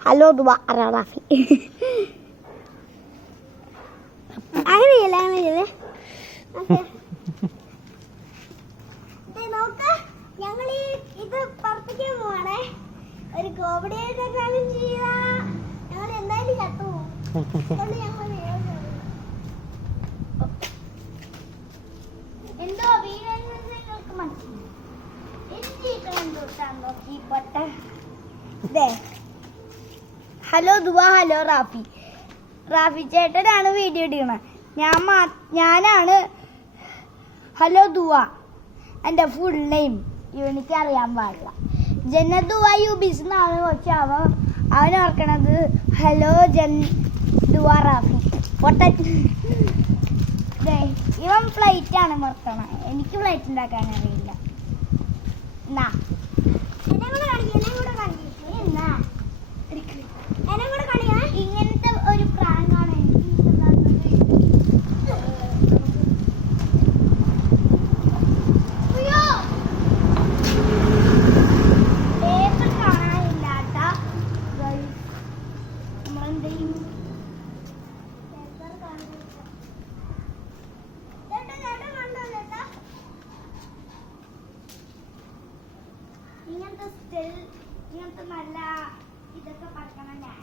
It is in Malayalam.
ഹലോ ദുബ റാഫി അങ്ങനെയല്ല അങ്ങനെയല്ലേ ഇത്. എന്തോ വീണെന്ന് നിങ്ങൾക്ക് മനസ്സിലായി? ഹലോ ദുവ ഹലോ റാഫി. റാഫി ചേട്ടനാണ് വീഡിയോ ഇടുന്നത് ഞാൻ മാ ഞാനാണ് ഹലോ ദുവ എന്റെ ഫുൾ നെയിം ഇവനിക്ക് അറിയാൻ പാടില്ല. ജന്നദുവ ദുവ യുബിസ് എന്നാണ് കൊച്ചു. അവൻ അവൻ ഓർക്കണത് ഹലോ ജൻ ദുവ റാഫി. പൊട്ട ഇവൻ ഫ്ലൈറ്റ് ആണ് മറക്കണ എനിക്ക് ഫ്ലൈറ്റ് ഉണ്ടാക്കാൻ അറിയില്ല. എന്നെ ഇങ്ങനത്തെ ഇങ്ങനത്തെ നല്ല ഇതൊക്കെ പഠിക്കണം ഞാൻ